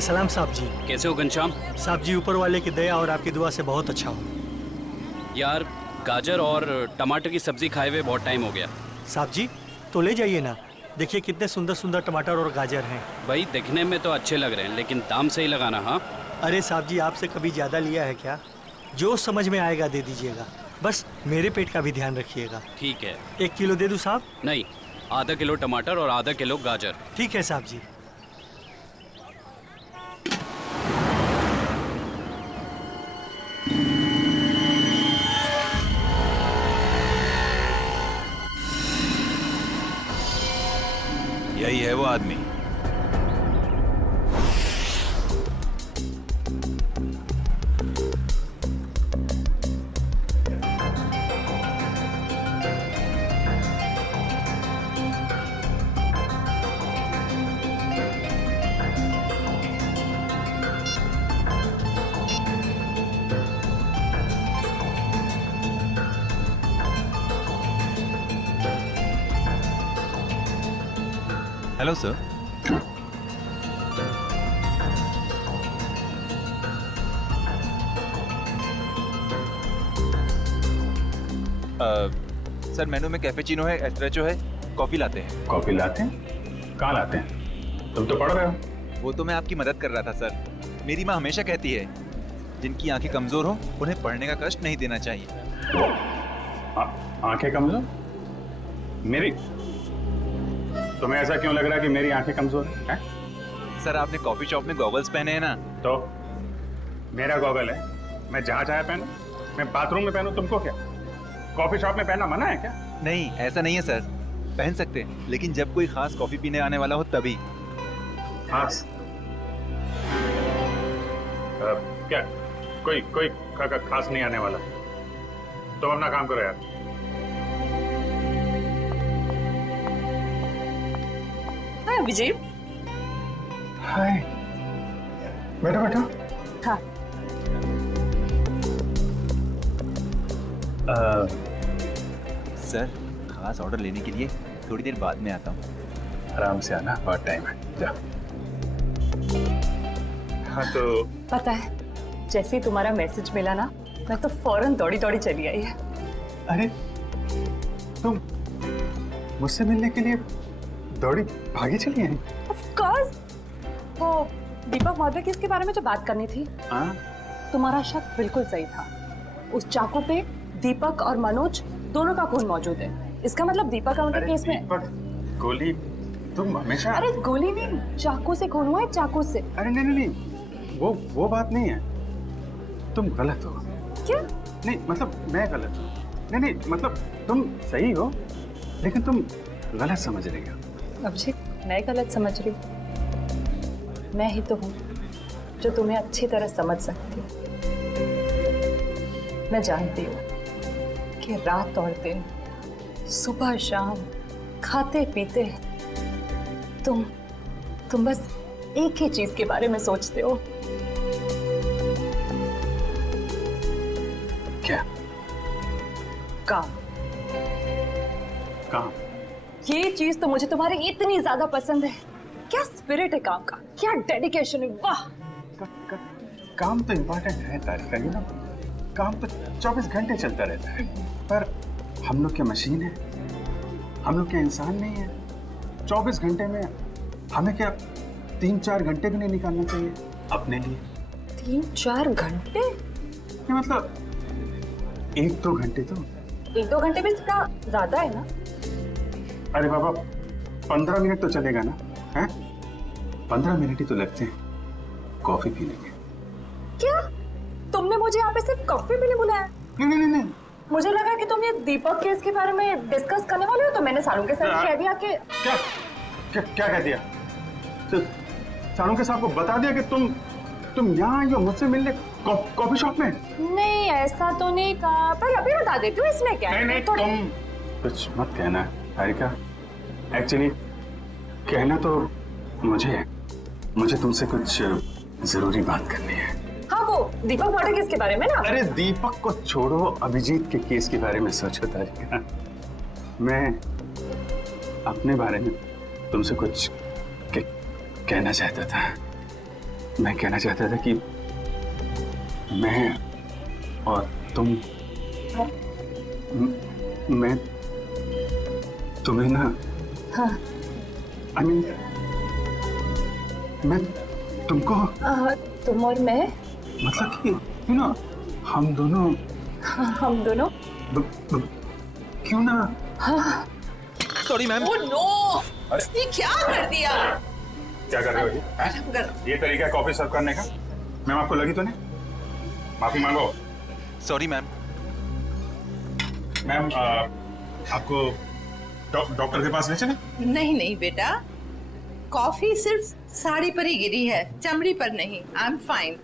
अरे सलाम साहब जी। कैसे हो घनश्याम? साहब जी ऊपर वाले की दया और आपकी दुआ से बहुत अच्छा हूँ। यार गाजर और टमाटर की सब्जी खाए हुए बहुत टाइम हो गया। साहब जी तो ले जाइए ना, देखिए कितने सुंदर सुंदर टमाटर और गाजर हैं। भाई दिखने में तो अच्छे लग रहे हैं लेकिन दाम सही लगाना। हाँ अरे साहब जी आपसे कभी ज़्यादा लिया है क्या? जो समझ में आएगा दे दीजिएगा, बस मेरे पेट का भी ध्यान रखिएगा। ठीक है। 1 किलो दे दूँ साहब? नहीं, आधा किलो टमाटर और आधा किलो गाजर। ठीक है साहब जी। यही है वो आदमी। Hello sir. सर मेनू में कैफेचिनो है, एस्प्रेसो है, कॉफी लाते हैं। कॉफी लाते हैं? कहाँ लाते हैं? तुम तो पढ़ रहे हो। वो तो मैं आपकी मदद कर रहा था सर। मेरी माँ हमेशा कहती है जिनकी आंखें कमजोर हो उन्हें पढ़ने का कष्ट नहीं देना चाहिए। आंखें कमजोर? मेरी? तुम्हें ऐसा क्यों लग रहा है कि मेरी आंखें कमजोर है? सर आपने कॉफी शॉप में गॉगल्स पहने हैं ना। तो मेरा गॉगल है, मैं जहाँ चाहे पहनूं। मैं बाथरूम में पहनूं, तुमको क्या? कॉफी शॉप में पहनना मना है क्या? नहीं ऐसा नहीं है सर, पहन सकते हैं लेकिन जब कोई खास कॉफी पीने आने वाला हो तभी। खास? क्या कोई कोई खास नहीं आने वाला? तो अपना काम करो यार। हाय विजय। हाय, बैठो बैठो। हाँ। सर खास ऑर्डर लेने के लिए थोड़ी देर बाद में आता हूँ। आराम से आना, बहुत टाइम है। जा। हाँ तो पता है जैसे ही तुम्हारा मैसेज मिला ना, मैं तो फौरन दौड़ी दौड़ी चली आई है। अरे तुम मुझसे मिलने के लिए दौड़ी भागी चली आई? Of course. वो दीपक महोदय की इसके बारे में जो बात करनी थी, हाँ? तुम्हारा शक बिल्कुल सही था। उस चाकू पे दीपक और मनोज दोनों का खून मौजूद है। इसका मतलब दीपक का उनके केस में। दीपक, गोली, तुम हमेशा। अरे गोली नहीं, चाकू से खून हुआ है, चाकू से। अरे नहीं नहीं नहीं, वो बात नहीं है। तुम गलत हो। क्या? नहीं मतलब मैं गलत हूँ। नहीं नहीं मतलब तुम सही हो लेकिन तुम गलत समझ रही हो। अभिषेक मैं गलत समझ रही हूँ? मैं ही तो हूँ जो तुम्हें अच्छी तरह समझ सकती हूँ। मैं जानती हूँ कि रात और दिन, सुबह शाम, खाते पीते तुम बस एक ही चीज के बारे में सोचते हो। क्या? काम। काम? ये चीज तो मुझे तुम्हारी इतनी ज्यादा पसंद है। क्या स्पिरिट है काम का, क्या डेडिकेशन है, वाह। काम तो इम्पोर्टेंट है तारिका, यू नो। काम तो 24 घंटे चलता रहता है, पर हम लोग क्या मशीन है? हम लोग क्या इंसान नहीं है? 24 घंटे में हमें क्या 3-4 घंटे भी नहीं निकालना चाहिए अपने लिए? 3-4 घंटे? ये मतलब 1-2 घंटे तो। 1-2 घंटे भी थोड़ा ज्यादा है ना? अरे बाबा 15 मिनट तो चलेगा ना? हैं? 15 मिनट ही तो लगते हैं कॉफी पीने के। क्या तुमने मुझे यहाँ पे सिर्फ कॉफी पीने बुलाया? नहीं नहीं नहीं नहीं। मुझे लगा कि तुम ये दीपक केस के बारे में डिस्कस करने वाले हो, तो मैंने सारू के साथ कह दिया कि क्या क्या क्या कह दिया? सारू के साहब को बता दिया कि तुम यहाँ आई हो मुझसे मिलने कॉफी शॉप में? नहीं ऐसा तो नहीं कहा, पर अभी बता देती हूँ, इसमें क्या है। नहीं तुम कुछ मत कहना तारिका। एक्चुअली कहना तो मुझे तुमसे कुछ जरूरी बात करनी है। हाँ वो दीपक मर्डर केस के बारे में ना? अरे दीपक को छोड़ो, अभिजीत के केस के बारे में सोचो तारिका। मैं अपने बारे में तुमसे कुछ कहना चाहता था। मैं कहना चाहता था कि मैं और तुम मैं तुम्हें ना हाँ I mean, मैं तुमको तुम और मैं मतलब कि हम दोनों हम दोनों क्यों ना सॉरी मैम। ओह नो, ये क्या कर दिया? क्या कर रहे हो जी? ये तरीका है कॉफी सर्व करने का? मैम आपको लगी तो नहीं? माफी मांगो। Sorry ma'am. मैम आपको डॉक्टर के पास ले चले? नहीं नहीं बेटा, कॉफी सिर्फ साड़ी पर ही गिरी है, चमड़ी पर नहीं। I am fine.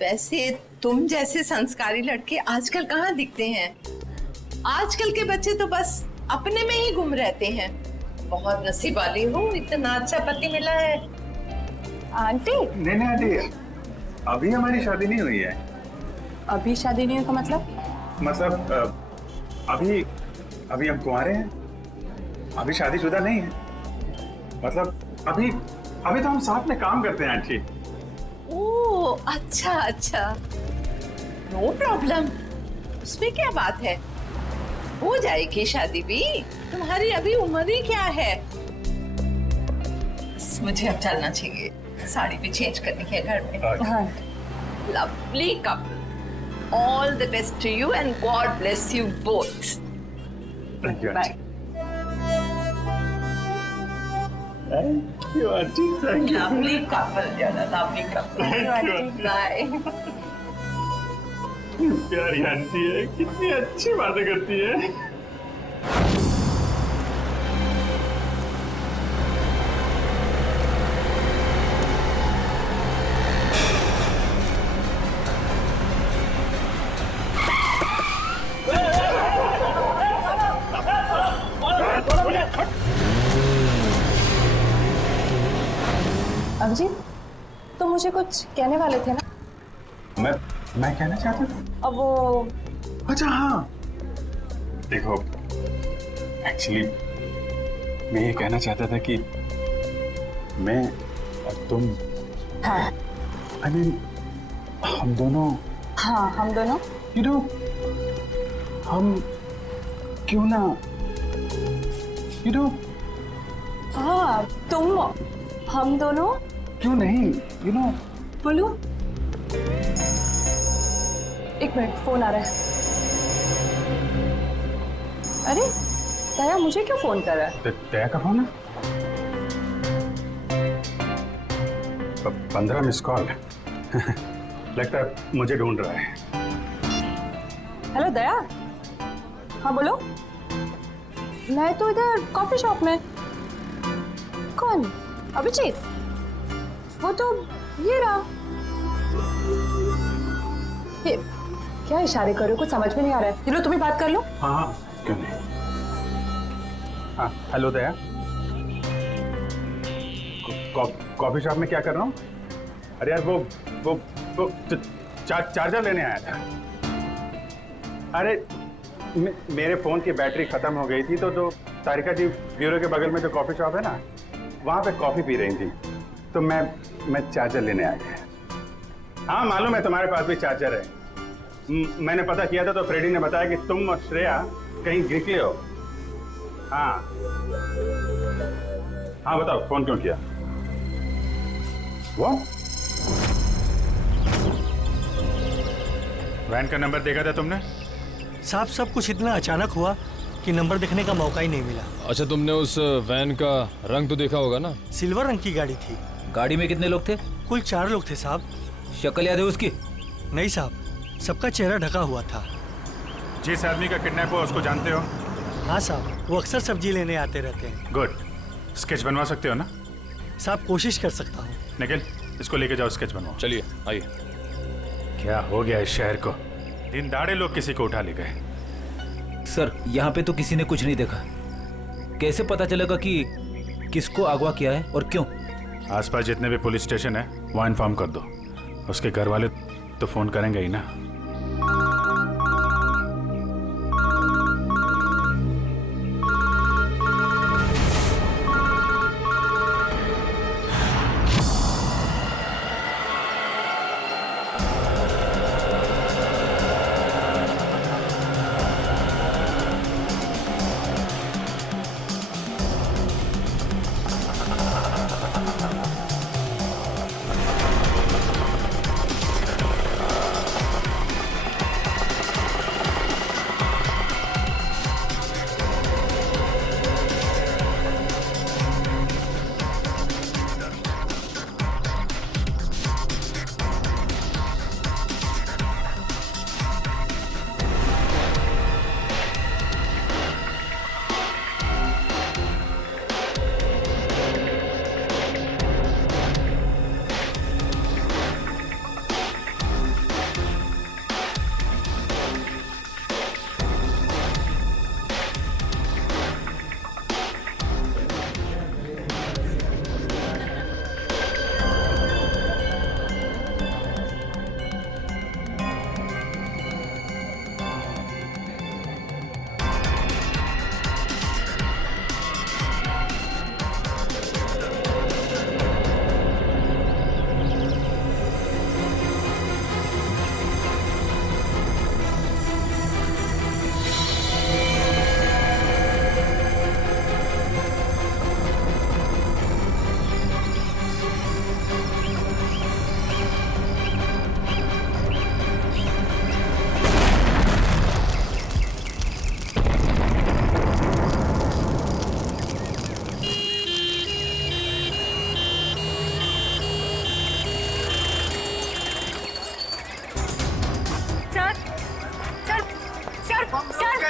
वैसे तुम जैसे संस्कारी लड़के आजकल कहाँ दिखते हैं? आजकल के बच्चे तो बस अपने में ही गुम रहते हैं। बहुत नसीब वाली हो, इतना अच्छा पति मिला है। आंटी नहीं आंटी, अभी हमारी शादी नहीं हुई है। अभी शादी नहीं हुई का मतलब? अभी हम कुंवारे हैं, अभी शादीशुदा नहीं है। मतलब अभी तो हम साथ में काम करते हैं आंटी। ओह अच्छा अच्छा, नो प्रॉब्लम, उसमें क्या बात है, हो जाएगी शादी भी। तुम्हारी अभी उम्र ही क्या है। मुझे अब चलना चाहिए, साड़ी भी चेंज करनी है घर में। हाँ lovely couple, all the best to you and God bless you both. Thank you bye. Aunty, thank you. Lovely couple, जाना लवली कपल। बाय। प्यारी आंटी है, कितनी अच्छी बातें करती है। अभिजीत, तो मुझे कुछ कहने वाले थे ना? मैं कहना चाहता था। अब वो अच्छा हाँ, देखो एक्चुअली मैं ये कहना चाहता था कि मैं और तुम हाँ I mean, हम दोनों हाँ हम दोनों you know, हम क्यों ना you know, हाँ तुम हम दोनों क्यों नहीं you know, बोलो। एक मिनट, फोन आ रहा है। अरे दया, मुझे क्यों फोन कर रहा है? दया का फोन है? 15 मिस कॉल। लगता है मुझे ढूंढ रहा है। हेलो दया। हाँ बोलो। मैं तो इधर कॉफी शॉप में। कौन? अभिजीत? वो तो ये रहा। ये क्या इशारे कर रहे हो? कुछ समझ में नहीं आ रहा है। चलो तुम ही बात कर लो। हाँ क्यों नहीं। हाँ हेलो दया, कॉफी शॉप में क्या कर रहा हूँ? अरे यार वो चार्जर लेने आया था। अरे मेरे फोन की बैटरी खत्म हो गई थी, तो जो तारिका जी ब्यूरो के बगल में जो कॉफी शॉप है ना, वहाँ पे कॉफी पी रही थी, तो मैं चार्जर लेने आ गया। हाँ मालूम है तुम्हारे पास भी चार्जर है। मैंने पता किया था तो फ्रेडी ने बताया कि तुम और श्रेया कहीं निकले हो। हाँ हाँ बताओ, फोन क्यों किया? वो वैन का नंबर देखा था तुमने? साहब सब कुछ इतना अचानक हुआ कि नंबर देखने का मौका ही नहीं मिला। अच्छा, तुमने उस वैन का रंग तो देखा होगा ना? सिल्वर रंग की गाड़ी थी। गाड़ी में कितने लोग थे? कुल 4 लोग थे साहब। शक्ल याद है उसकी? नहीं साहब, सबका चेहरा ढका हुआ था। जिस आदमी का किडनैप हुआ उसको जानते हो? हाँ साहब, वो अक्सर सब्जी लेने आते रहते हैं। गुड। स्केच बनवा सकते हो ना? साहब कोशिश कर सकता हूँ। निखिल, इसको लेके जाओ, स्केच बनवाओ। चलिए आइए। क्या हो गया इस शहर को? दिन दाड़े लोग किसी को उठा ले गए। सर, यहाँ पे तो किसी ने कुछ नहीं देखा। कैसे पता चलेगा कि किसको अगवा किया है और क्यों? आसपास जितने भी पुलिस स्टेशन है वहाँ इन्फॉर्म कर दो। उसके घर वाले तो फोन करेंगे ही ना।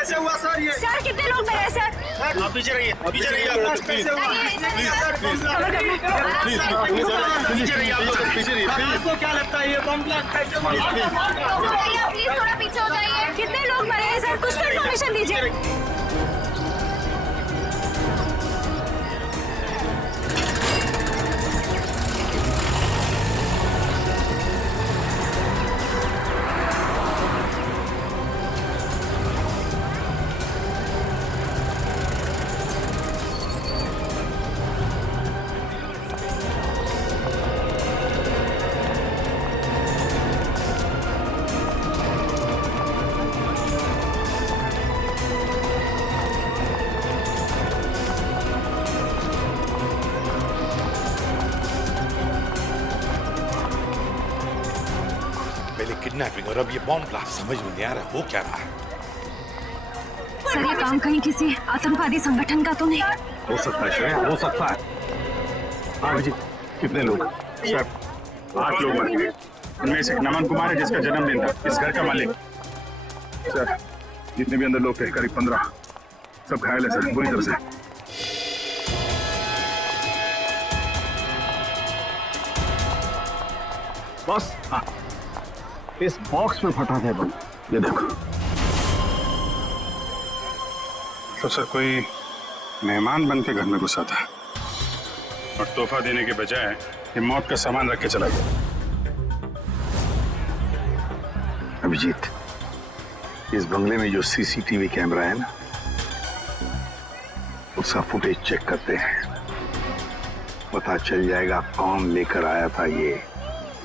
कैसे हुआ सर ये? सर कितने लोग मरे हैं सर? आप पीछे रहिए, पीछे रहिए आप लोग, कैसे हुआ? पीछे रहिए आप लोग, पीछे रहिए। आपको क्या लगता है ये बम ब्लास्ट कैसे हुआ? प्लीज थोड़ा पीछे हो जाइए। कितने लोग मरे हैं सर? कुछ तो इन्फॉर्मेशन दीजिए। पहले किडनैपिंग और अब ये बॉम्ब ब्लास्ट, समझ में नहीं आ रहा हो क्या रहा है। सर ये काम कहीं किसी आतंकवादी संगठन का तो नहीं? हो सकता है श्रेया, हो सकता है। हाँ जी, कितने लोग? सर 8 लोग मर गए। उनमें से नमन कुमार है जिसका जन्मदिन था, इस घर का मालिक। सर जितने भी अंदर लोग थे करीब 15, सब घायल है सर बुरी तरह से। बॉस, हाँ इस बॉक्स में फटा था बम, ये देखो। तो सर कोई मेहमान बन के घर में घुसा था और तोहफा देने के बजाय ये मौत का सामान रख के चला गया। अभिजीत, इस बंगले में जो सीसीटीवी कैमरा है ना, उसका फुटेज चेक करते हैं, पता चल जाएगा कौन लेकर आया था ये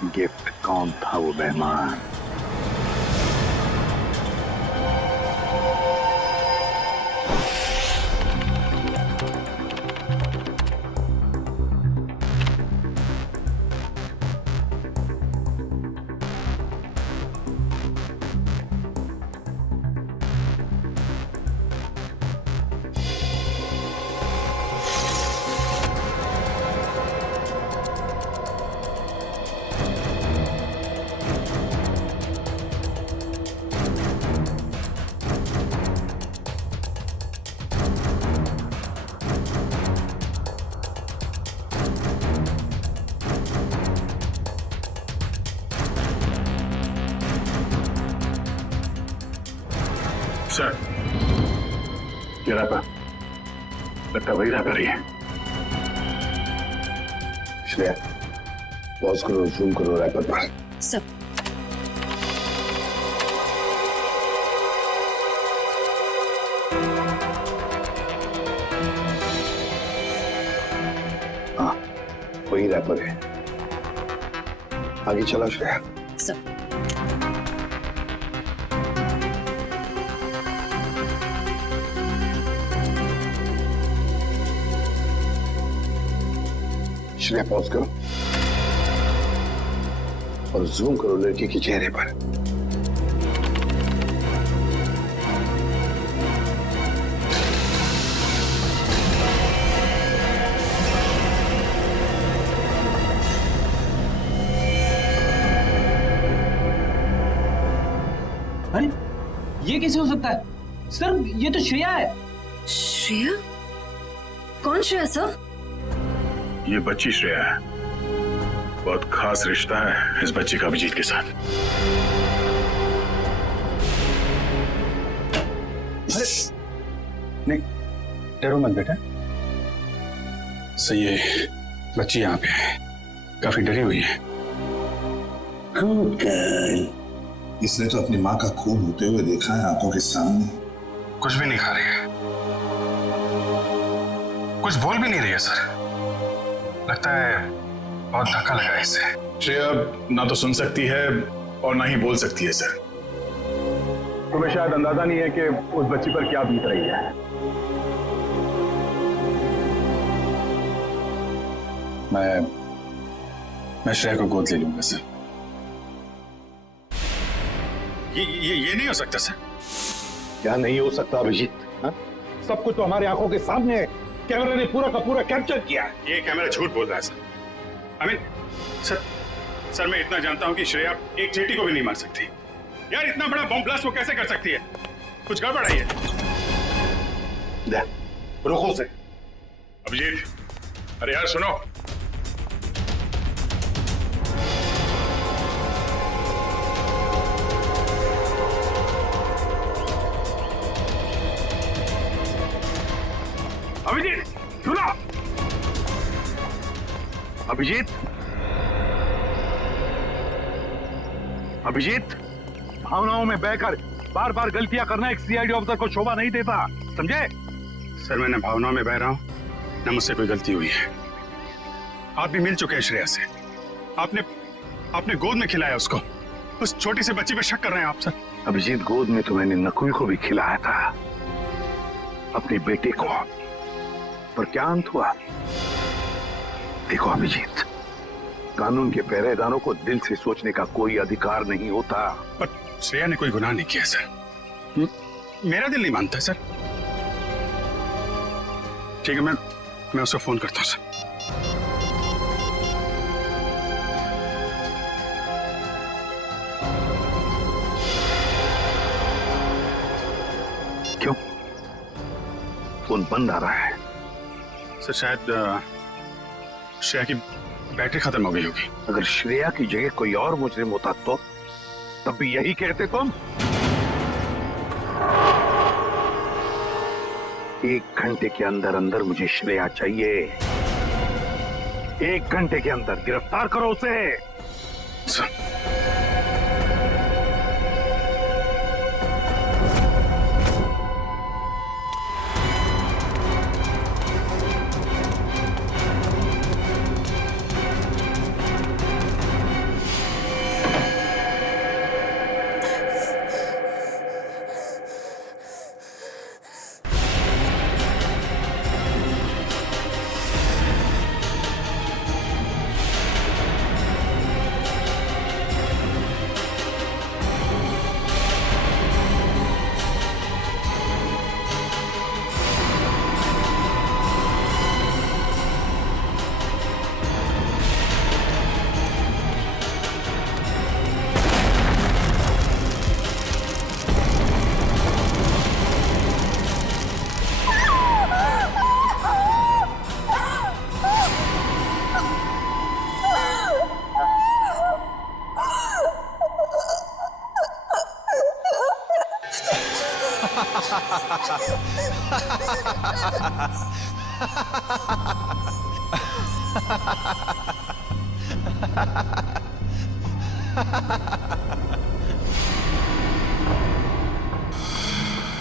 गिफ्ट, कौन था वो मेहमान। सर ये रैपर लगता वही रैपर ही है। श्रेया पॉज करो, जूम करो रैपर पर। सर हाँ वही रैपर है। आगे चला श्रेया। सर श्रेया पॉज करो और जूम करो लड़की के चेहरे पर। अरे ये कैसे हो सकता है सर? ये तो श्रेया है। श्रेया? कौन श्रेया सर? ये बच्ची श्रेया है। बहुत खास रिश्ता है इस बच्ची का अभिजीत के साथ। अरे नहीं डरो मत बेटा। सही है, बच्ची यहाँ पे है, काफी डरी हुई है। इसने तो अपनी माँ का खून होते हुए देखा है आंखों के सामने। कुछ भी नहीं खा रही है, कुछ बोल भी नहीं रही है सर। लगता है बहुत धक्का लगा है इससे। श्रेया ना तो सुन सकती है और ना ही बोल सकती है सर। तुम्हें शायद अंदाजा नहीं है कि उस बच्ची पर क्या बीत रही है। मैं श्रेया को गोद ले लूंगा सर। ये नहीं हो सकता सर। क्या नहीं हो सकता अभिजीत? सब कुछ तो हमारे आंखों के सामने है। कैमरा ने पूरा का पूरा कैप्चर किया। ये कैमरा झूठ बोल रहा है सर। सर मैं इतना जानता हूं कि श्रेया एक चींटी को भी नहीं मार सकती। यार इतना बड़ा बम ब्लास्ट वो कैसे कर सकती है? कुछ गड़बड़ है ये। रुको से। अभिजीत, अरे यार सुनो। अभिजीत सुनो। अभिजीत, अभिजीत, भावनाओं में बहकर बार बार गलतियां करना एक सीआईडी ऑफिसर को शोभा नहीं देता, समझे? सर, मैं न भावनाओं में बह रहा हूं, न मुझसे कोई गलती हुई है। आप भी मिल चुके हैं श्रेया से। आपने गोद में खिलाया उसको। उस छोटी सी बच्ची पे शक कर रहे हैं आप सर? अभिजीत, गोद में तो मैंने नकुल को भी खिलाया था, अपने बेटे को, पर क्या अंत हुआ? देखो अभिजीत, कानून के पहरेदारों को दिल से सोचने का कोई अधिकार नहीं होता। पर श्रेया ने कोई गुनाह नहीं किया सर। मेरा दिल नहीं मानता सर। ठीक है, मैं उसको फोन करता हूं सर। क्यों फोन बंद आ रहा है? सर शायद श्रेया की बैटरी खत्म हो गई होगी। अगर श्रेया की जगह कोई और मुजरिम होता तो तब भी यही कहते तुम? 1 घंटे के अंदर अंदर मुझे श्रेया चाहिए। 1 घंटे के अंदर गिरफ्तार करो उसे। सर,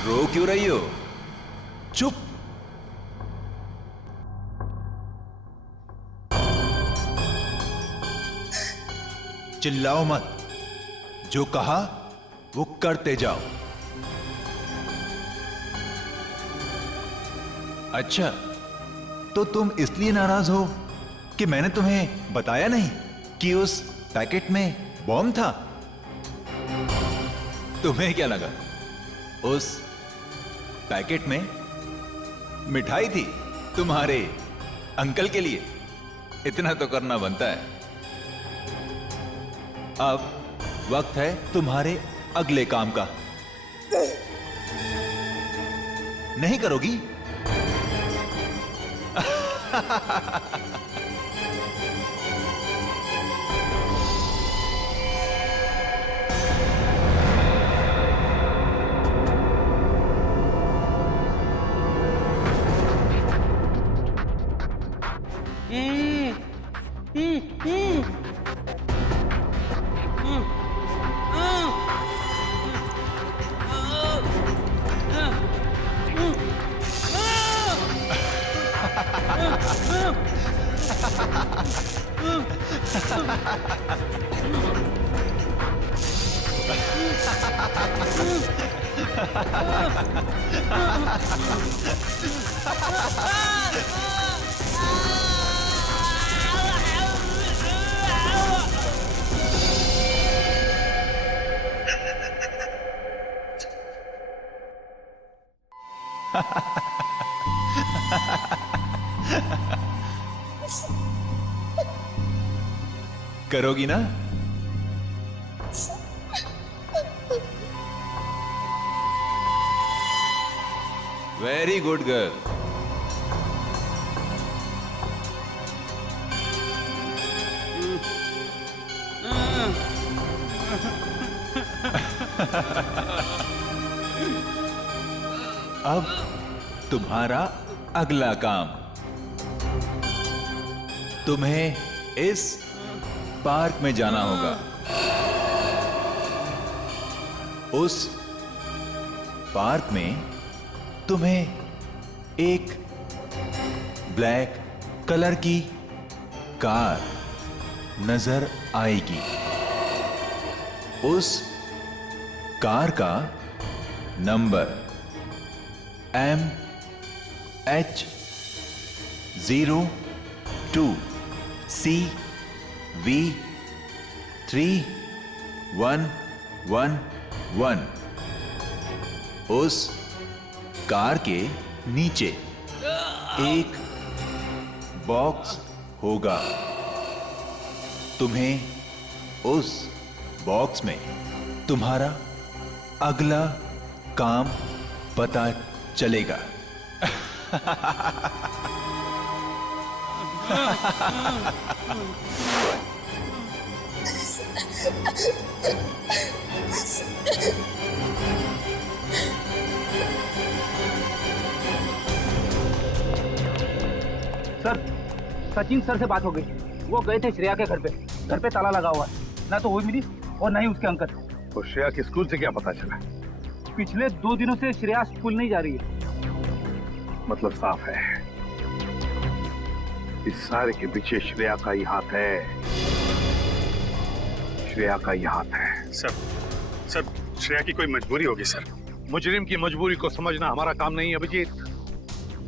रो क्यों रही हो? चुप। चिल्लाओ मत, जो कहा वो करते जाओ। अच्छा, तो तुम इसलिए नाराज हो कि मैंने तुम्हें बताया नहीं कि उस पैकेट में बॉम्ब था? तुम्हें क्या लगा उस पैकेट में मिठाई थी तुम्हारे अंकल के लिए? इतना तो करना बनता है। अब वक्त है तुम्हारे अगले काम का। नहीं करोगी? करोगी ना? Very good girl. अब तुम्हारा अगला काम, तुम्हें इस पार्क में जाना होगा। उस पार्क में तुम्हें एक ब्लैक कलर की कार नजर आएगी। उस कार का नंबर MH02CV3111। उस कार के नीचे एक बॉक्स होगा। तुम्हें उस बॉक्स में तुम्हारा अगला काम पता चलेगा। सर, सचिन सर से बात हो गई। वो गए थे श्रेया के घर पे। घर पे ताला लगा हुआ है, ना तो वो मिली और ना ही उसके अंकल। तो श्रेया के स्कूल से क्या पता चला? पिछले 2 दिनों से श्रेया स्कूल नहीं जा रही है। मतलब साफ है, इस सारे के पीछे श्रेया का ही हाथ है। श्रेया का ही हाथ है। सर श्रेया की कोई मजबूरी होगी सर। मुजरिम की मजबूरी को समझना हमारा काम नहीं है अभिजीत।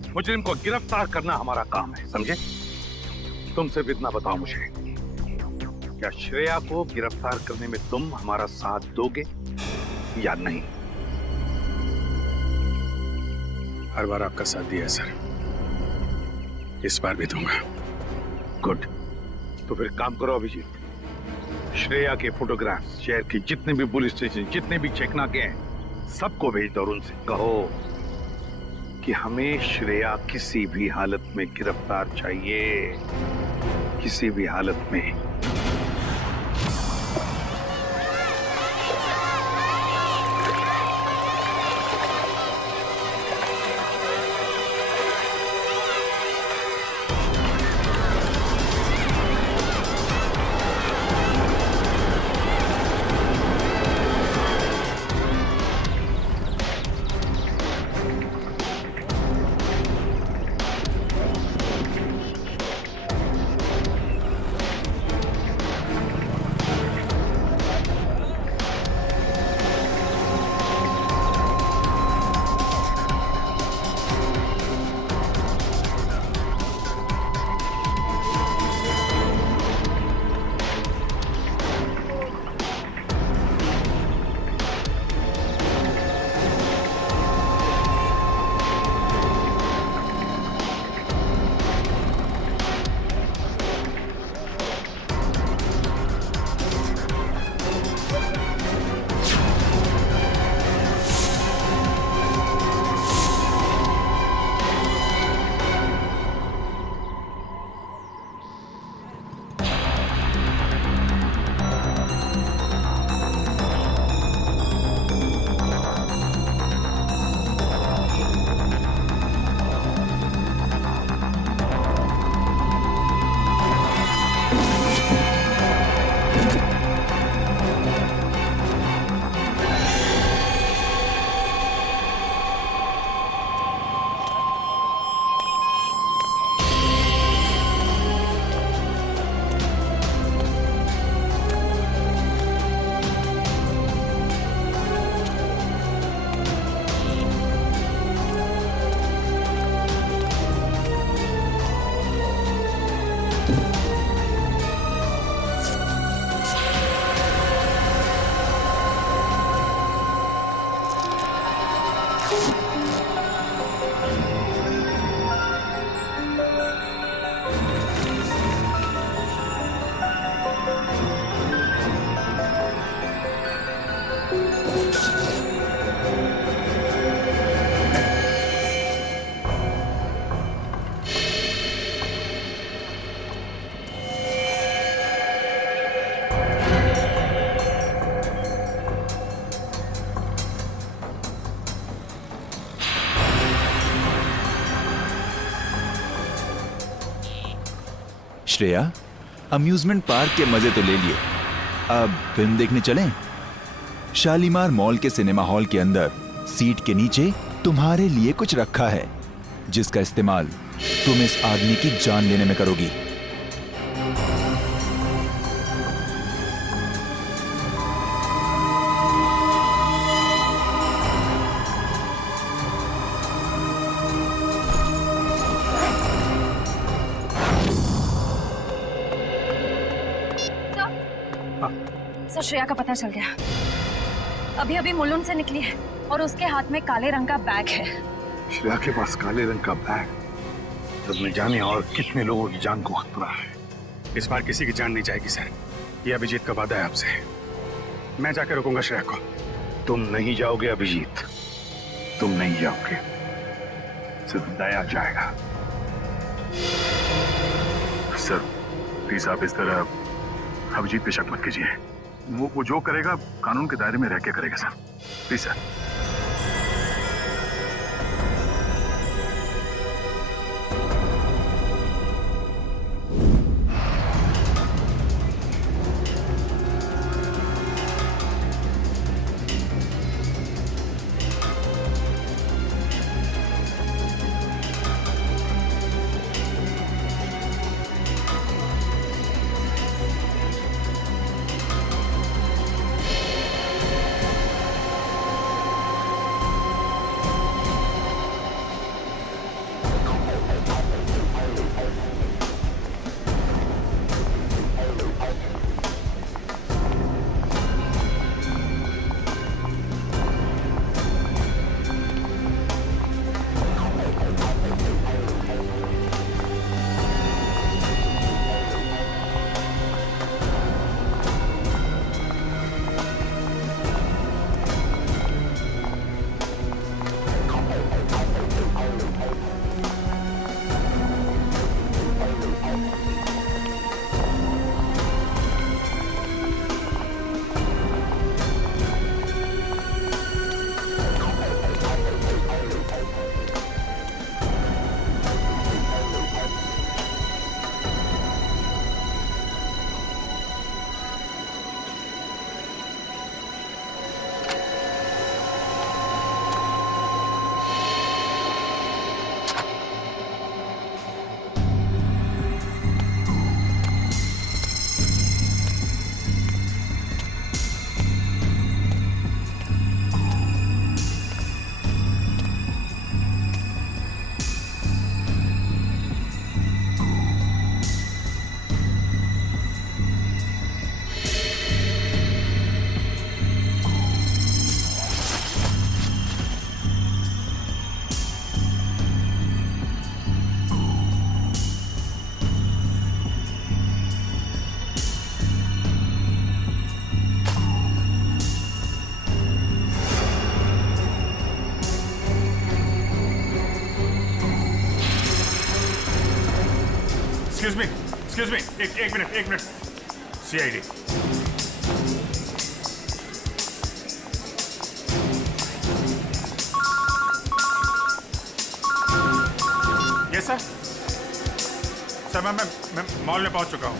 मुजरिम को गिरफ्तार करना हमारा काम है, समझे? तुम सिर्फ इतना बताओ मुझे, क्या श्रेया को गिरफ्तार करने में तुम हमारा साथ दोगे या नहीं? हर बार आपका साथ दिया है सर, इस बार भी दूंगा। गुड। तो फिर काम करो अभिजीत, श्रेया के फोटोग्राफ्स शहर के जितने भी पुलिस स्टेशन, जितने भी चेकनाके हैं, सबको भेज दो और उनसे कहो कि हमें श्रेया किसी भी हालत में गिरफ्तार चाहिए, किसी भी हालत में। श्रेया, अम्यूजमेंट पार्क के मजे तो ले लिए, अब फिल्म देखने चलें? शालीमार मॉल के सिनेमा हॉल के अंदर सीट के नीचे तुम्हारे लिए कुछ रखा है, जिसका इस्तेमाल तुम इस आदमी की जान लेने में करोगी। सर, श्रेया का पता चल गया। अभी अभी मुलुंड से निकली है और उसके हाथ में काले रंग का बैग है। श्रेया के पास काले रंग का बैग, जब न जाने और कितने लोगों की जान को खतरा है। इस बार किसी की जान नहीं जाएगी सर, ये अभिजीत का वादा है आपसे। मैं जाकर रोकूंगा श्रेया को। तुम नहीं जाओगे अभिजीत, तुम नहीं जाओगे, सिर्फ दया जाएगा। सर प्लीज आप इस तरह अभिजीत पे शक मत कीजिए। वो जो करेगा कानून के दायरे में रह के करेगा sir, please sir. Excuse me, एक minute. CID. Yes sir. Sir मैं मॉल में पहुंच चुका हूं।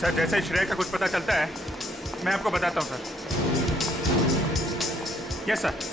सर जैसे ही श्रेया का कुछ पता चलता है मैं आपको बताता हूं सर। Yes sir.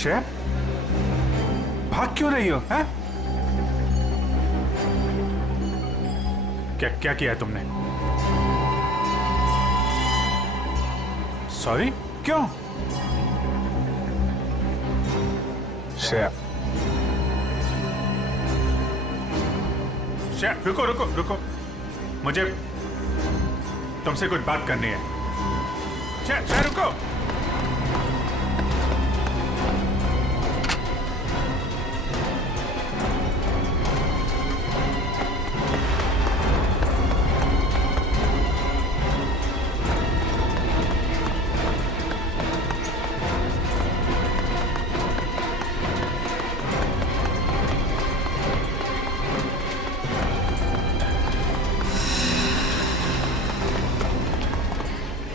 श्रेया, भाग क्यों रही हो? हैं? क्या क्या किया है तुमने? सॉरी, क्यों? श्रेया, श्रेया, रुको रुको रुको, मुझे तुमसे कुछ बात करनी है। श्रेया, श्रेया रुको।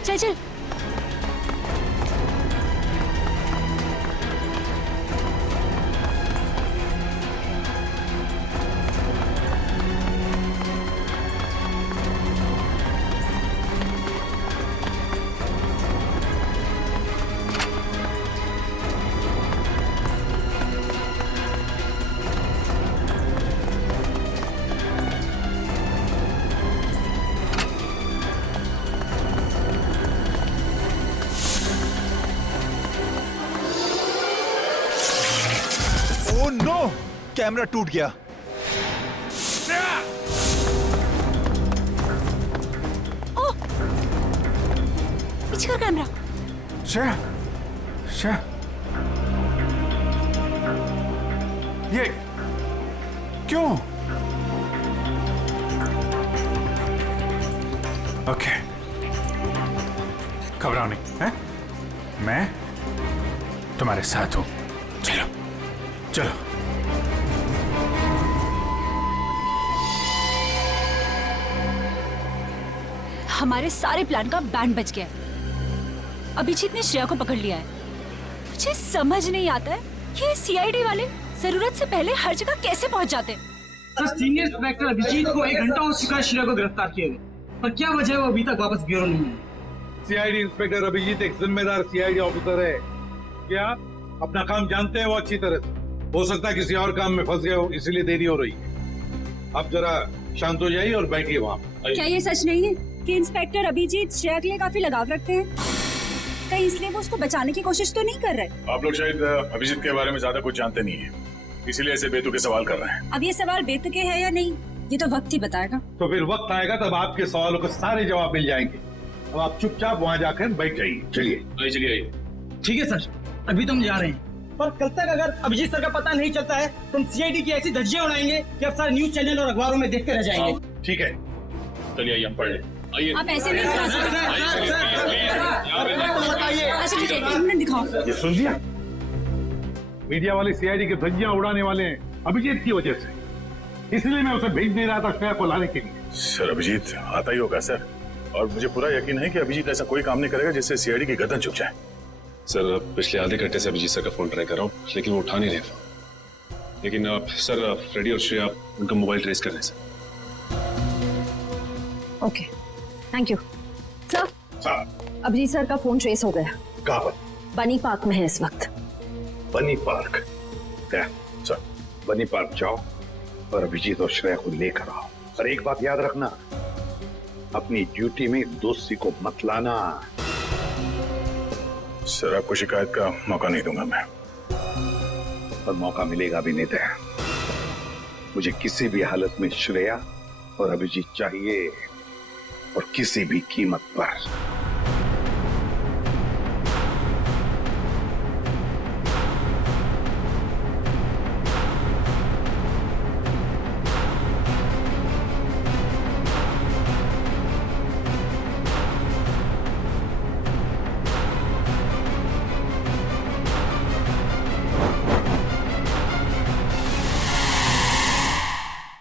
चल चल। ओह नो, कैमरा टूट गया। ओह, पीछे कर कैमरा। श्रेया, श्रेया, ये क्यों? ओके, घबराओ नहीं, हैं? मैं तुम्हारे साथ हूं। चलो चलो। हमारे सारे प्लान का बैंड बज गया है। अभिजीत ने श्रेया को पकड़ लिया है। मुझे समझ नहीं आता है ये सीआईडी वाले जरूरत से पहले हर जगह कैसे पहुंच जाते हैं। सर, सीनियर इंस्पेक्टर अभिजीत को 1 घंटा हो चुका है श्रेया को गिरफ्तार किए हुए, पर क्या वजह है वो अभी तक वापस ब्यूरो नहीं है। सीआईडी इंस्पेक्टर अभिजीत एक जिम्मेदार सीआईडी ऑफिसर है। क्या अपना काम जानते हैं वो अच्छी तरह से? हो सकता है किसी और काम में फंस गए हो, इसीलिए देरी हो रही है। आप जरा शांत हो जाइए और बैठिए वहाँ। क्या ये सच नहीं है कि इंस्पेक्टर अभिजीत श्रेया के लिए काफी लगाव रखते हैं? कहीं इसलिए वो उसको बचाने की कोशिश तो नहीं कर रहे? आप लोग शायद अभिजीत के बारे में ज्यादा कुछ जानते नहीं है, इसीलिए ऐसे बेतुके सवाल कर रहे हैं। अब ये सवाल बेतुके है या नहीं, ये तो वक्त ही बताएगा। तो फिर वक्त आएगा तब आपके सवालों के सारे जवाब मिल जाएंगे। अब आप चुपचाप वहाँ जाकर बैठ जाइए। चलिए चलिए। ठीक है सर, अभी तो हम जा रहे हैं, पर कल तक अगर अभिजीत सर का पता नहीं चलता है तो हम सीआईडी की ऐसी धज्जियां उड़ाएंगे कि अब सारे न्यूज चैनल और अखबारों में देखते रह जाएंगे। ठीक है, चलिए आइए हम पढ़ लें। आइए। आप ऐसे नहीं करा सकते। अच्छा ठीक है, 1 मिनट दिखाओ। ये सुन लिया, मीडिया वाले सीआईडी की धज्जियां उड़ाने वाले हैं अभिजीत की वजह से, इसलिए मैं उसे भेज दे रहा था श्रेया को लाने के लिए। सर अभिजीत आता ही होगा सर, और मुझे पूरा यकीन है कि अभिजीत ऐसा कोई काम नहीं करेगा जिससे सीआईडी की गर्दन झुक जाए। सर पिछले आधे घंटे से अभिजीत सर का फोन ट्राई कर रहा हूँ, लेकिन वो उठा नहीं रहे फोन। लेकिन सर फ्रेडी और श्रेया उनका मोबाइल ट्रेस कर रहे हैं sir. Okay, thank you sir. Abhijeet sir का फोन ट्रेस हो गया। कहाँ पर? बनी पार्क में है इस वक्त। बनी पार्क? सर, बनी पार्क जाओ और अभिजीत और श्रेया को लेकर आओ। और एक बात याद रखना, अपनी ड्यूटी में दोस्ती को मत लाना। सर आपको शिकायत का मौका नहीं दूंगा मैं। और मौका मिलेगा भी नहीं। मुझे किसी भी हालत में श्रेया और अभिजीत चाहिए, और किसी भी कीमत पर।